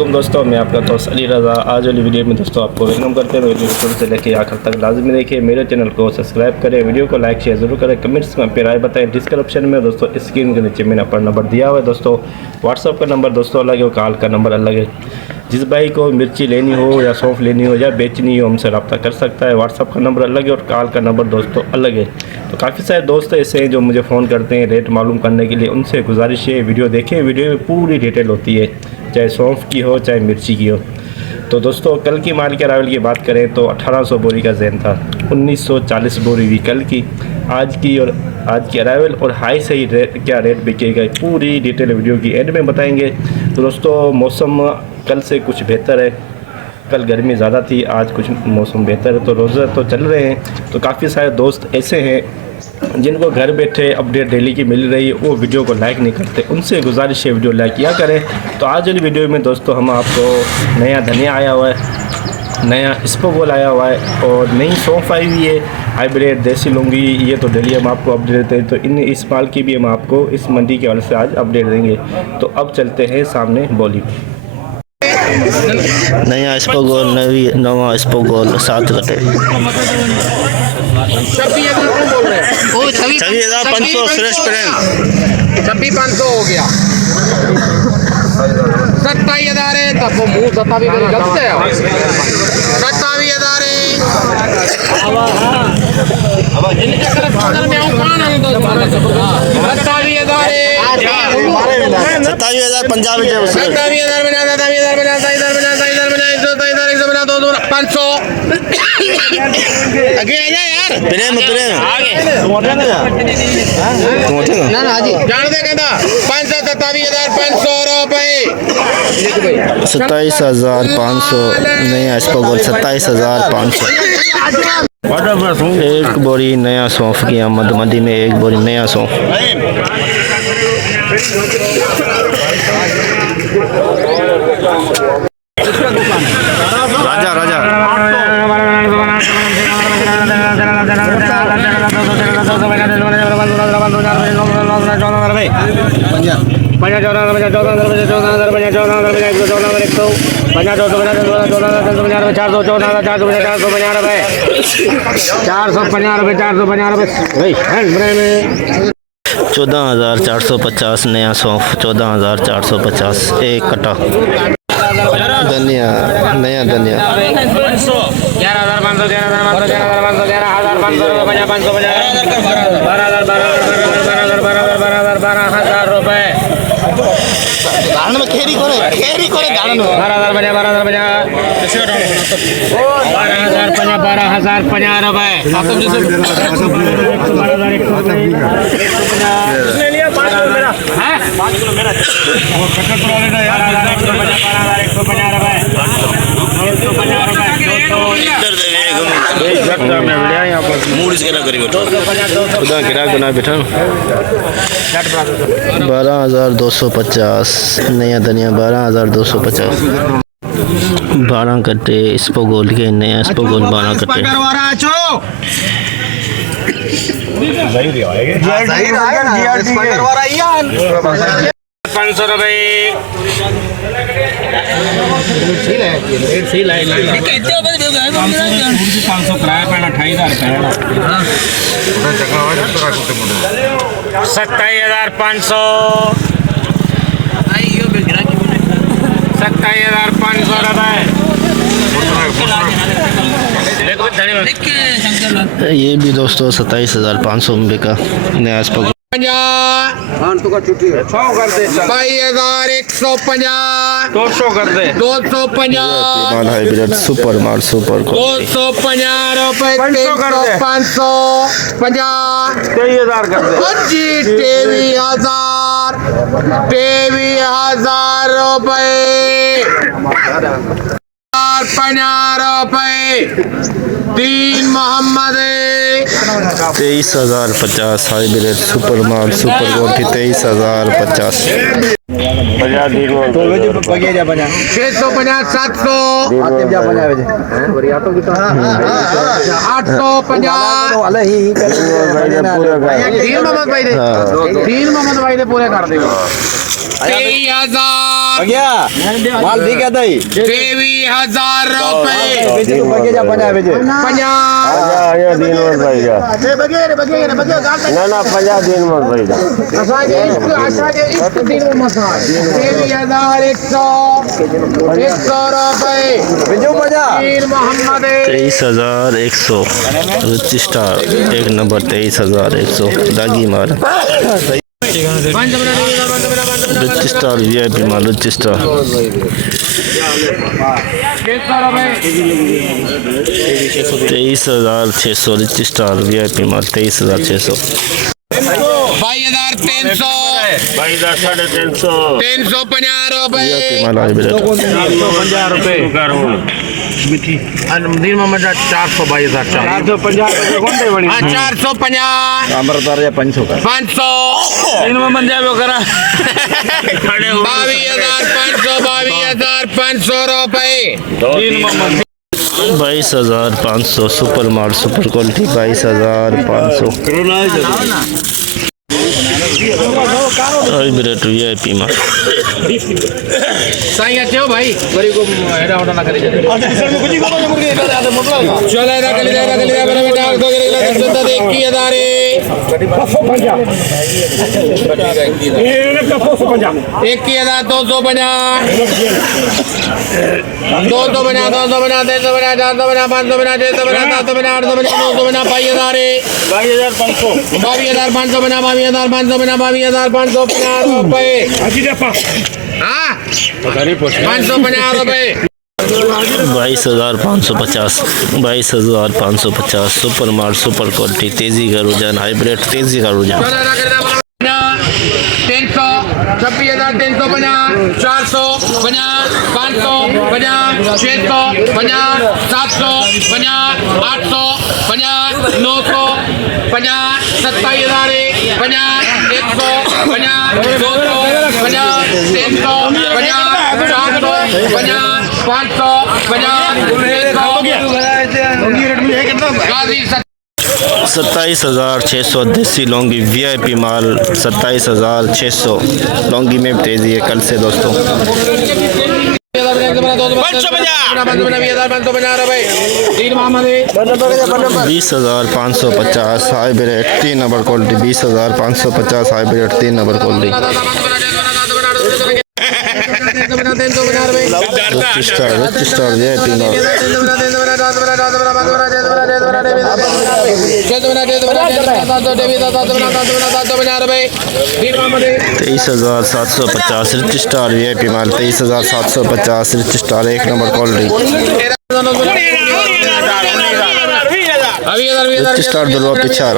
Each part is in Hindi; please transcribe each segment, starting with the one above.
दोस्तों मैं आपका दोस्त अली रज़ा। आज वाली वीडियो में दोस्तों आपको वेलकम करते हैं। वीडियो शुरू से लेकर आखिर तक लाजमी देखिए। मेरे चैनल को सब्सक्राइब करें, वीडियो को लाइक शेयर ज़रूर करें, कमेंट्स में अपनी राय बताएं। डिस्क्रिप्शन में दोस्तों स्क्रीन के नीचे मैंने अपना नंबर दिया हुआ है। दोस्तों व्हाट्सअप का नंबर दोस्तों अलग है और कॉल का नंबर अलग है। जिस भाई को मिर्ची लेनी हो या सौंफ लेनी हो या बेचनी हो हमसे रब्ता कर सकता है। व्हाट्सअप का नंबर अलग है और कॉल का नंबर दोस्तों अलग है। तो काफ़ी सारे दोस्त ऐसे हैं जो मुझे फ़ोन करते हैं रेट मालूम करने के लिए। उनसे गुजारिश है वीडियो देखें, वीडियो में पूरी डिटेल होती है, चाहे सौंफ की हो चाहे मिर्ची की हो। तो दोस्तों कल की माल के अरावल की बात करें तो 1800 बोरी का जैन था, 1940 बोरी हुई कल की। आज की अरावल और हाई सही क्या रेट बिकेगा पूरी डिटेल वीडियो की एंड में बताएंगे। तो दोस्तों मौसम कल से कुछ बेहतर है, कल गर्मी ज़्यादा थी, आज कुछ मौसम बेहतर है। तो रोज़े तो चल रहे हैं। तो काफ़ी सारे दोस्त ऐसे हैं जिनको घर बैठे अपडेट डेली की मिल रही है, वो वीडियो को लाइक नहीं करते। उनसे गुजारिश है वीडियो लाइक किया करें। तो आज वाली वीडियो में दोस्तों हम आपको नया धनिया आया हुआ है, नया इसबगोल आया हुआ है और नई सौंफ आई हुई है हाइब्रिड देसी लौंगी। ये तो डेली हम आपको अपडेट देते हैं। तो इन इस माल की भी हम आपको इस मंडी के हवाले से आज अपडेट देंगे। तो अब चलते हैं सामने बोली। नया इसबगोल, नवा इसबगोल 7 कटे 26,500 श्रेष्ठ प्रेम 26,500 हो गया। 27,000 है तब वो मुँह 27 मेरी गलत है। 27,000 है 27,000 पंजाब 27,000 बना 27,000 बना 500 आगे आ जा यार। प्रेम ना ना जी जान दे कहता 527,500 रुपए 27,500 नया इसबगोल 27,500। एक बोरी नया सौंफ की आमद मंडी में, एक बोरी नया सौंफ। राजा राजा ₹14,450 नया सौंफ 14,450 एक कटा। धनिया नया धनिया 11,500 12,000 रुपए खेरी करे 12,000 बजा 12,000 रुपए खुदा गिराक बना बैठा 12,250 नया धनिया 12,250 12 कट्टे इसबगोल के नया इसबगोल 12 कट्टे 500 रुपए 500 किराया पैना 28,000 रुपए 27,500 27,500 रुपए। ये भी दोस्तों 27,500 में बिका नया इसबगोल। 22,150 200 कर दे 250 माल हाइब्रिड सुपर माल सुपर 250 रुपए 550 23,000 कर दे 23,000 रुपए 50 रुपए 3 मोहम्मद 23,050 हाइब्रिड सुपर माल सुपर गोठी 23,050 650 700 तीन मोहम्मद भाई ने पूरे कर दिए 23,000 माल ठीक है दही 23,000 रुपये 23,100 रिच स्टार एक नंबर 23,100 दागी माल रिच स्टार VIP माल rich star 23,600 rich star VIP माल 23,600 22,300 350 350 रुपये माल हाइब्रिड 450 500 22,500 रुपये 22,500 सुपर माल सुपर क्वालिटी 22,500 हाइब्रिड VIP माल साईं अच्छे हो भाई गरीब को हेडा होटा ना करे चले चले दा गली दा बड़ा बेटा तो गली दा सुनता देख की अदारे 21,250 22,550 सुपर माल सुपर क्वालिटी तेजी का रुझान हाइब्रिड तेजी का रुझान 26,350 450 550 650 750 850 950 27,050 27,600 देसी लौंगी VIP माल 27,600 लौंगी में तेजी है कल से दोस्तों 20,550 hybrid 3 number quality 20,550 hybrid 3 number quality rich star VIP माल 23,750 रिच स्टार VIP माल 23,750 रिच स्टार एक नंबर क्वालिटी रिच स्टार दुर्वा पिछार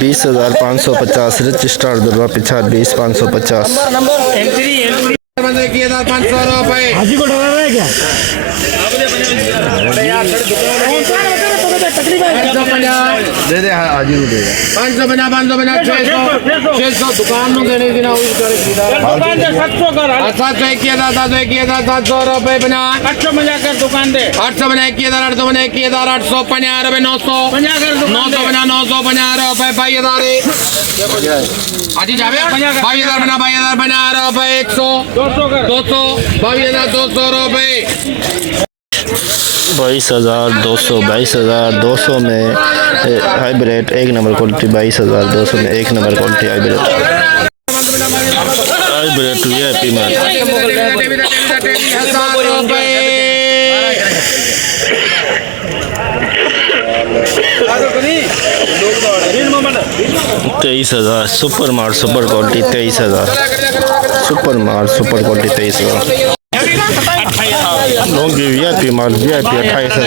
20,550 रिच स्टार दुर्वा पिछार 20,550 500 रुपये दे दे हाजी को दे 600 दुकान में देने की ना 700 रुपये बना 850 कर दुकान दे 800 बना 21,800 बना 21,850 रुपये 900 बना 950 रुपये 22,000 आजी जावे 22,000 बना रुपये 100 200 22,200 रुपये 22,200 में हाइब्रिड एक नंबर क्वालिटी 22,200 में एक नंबर क्वालिटी हाइब्रिड VIP माल 23,000 सुपर माल सुपर क्वालिटी 23,000 सुपर माल सुपर क्वालिटी 23,000 लौंगी VIP माल VIP 28,000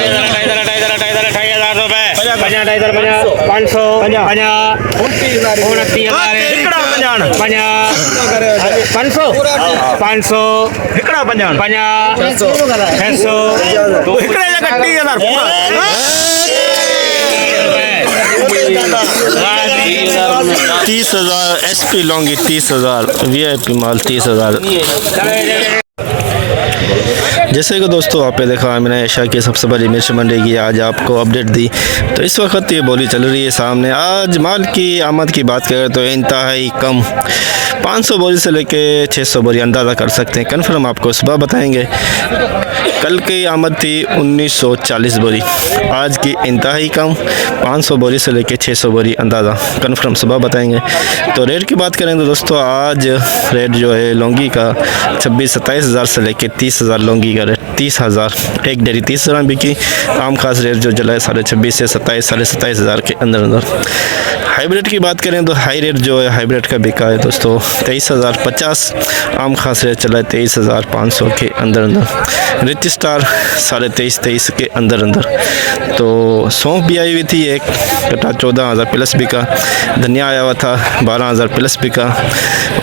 30,000 SP लौंगी 30,000 VIP माल 30,000 जैसे कि दोस्तों आपने देखा मैंने एशिया की सबसे बड़ी मिर्च मंडी की आज आपको अपडेट दी। तो इस वक्त ये बोली चल रही है सामने। आज माल की आमद की बात करें तो इंतहाई कम 500 बोरी से लेके 600 बोरी अंदाज़ा कर सकते हैं। कन्फर्म आपको सुबह बताएंगे। कल की आमद थी 1940 बोरी, आज की इंतहाई कम 500 बोरी से लेके 600 बोरी अंदाज़ा कन्फर्म सुबह बताएंगे। तो रेट की बात करें तो दोस्तों आज रेट जो है लौंगी का 26-27 हज़ार से लेके 30 हज़ार लौंगी का रेट 30,000 एक डेरी 30,000 बिकी। आम खास रेट जो चला है 26.5 से 27 हज़ार के अंदर अंदर। हाइब्रिड की बात करें तो हाई रेट जो है हाइब्रिड का बिका है दोस्तों 23,050। आम खास रेट चला है 23,500 के अंदर अंदर। रिच स्टार 23.5 के अंदर अंदर। तो सौंफ भी आई हुई थी एक कटा 14,000 प्लस बिका। धनिया आया हुआ था 12,000 प्लस बिका।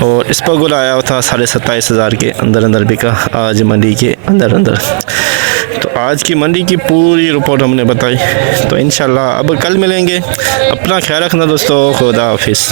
और स्पगुल आया हुआ था 27,500 के अंदर अंदर बिका आज मंडी के अंदर अंदर। तो आज की मंडी की पूरी रिपोर्ट हमने बताई। तो इंशाल्लाह अब कल मिलेंगे। अपना ख्याल रखना दोस्तों। खुदा हाफिज़।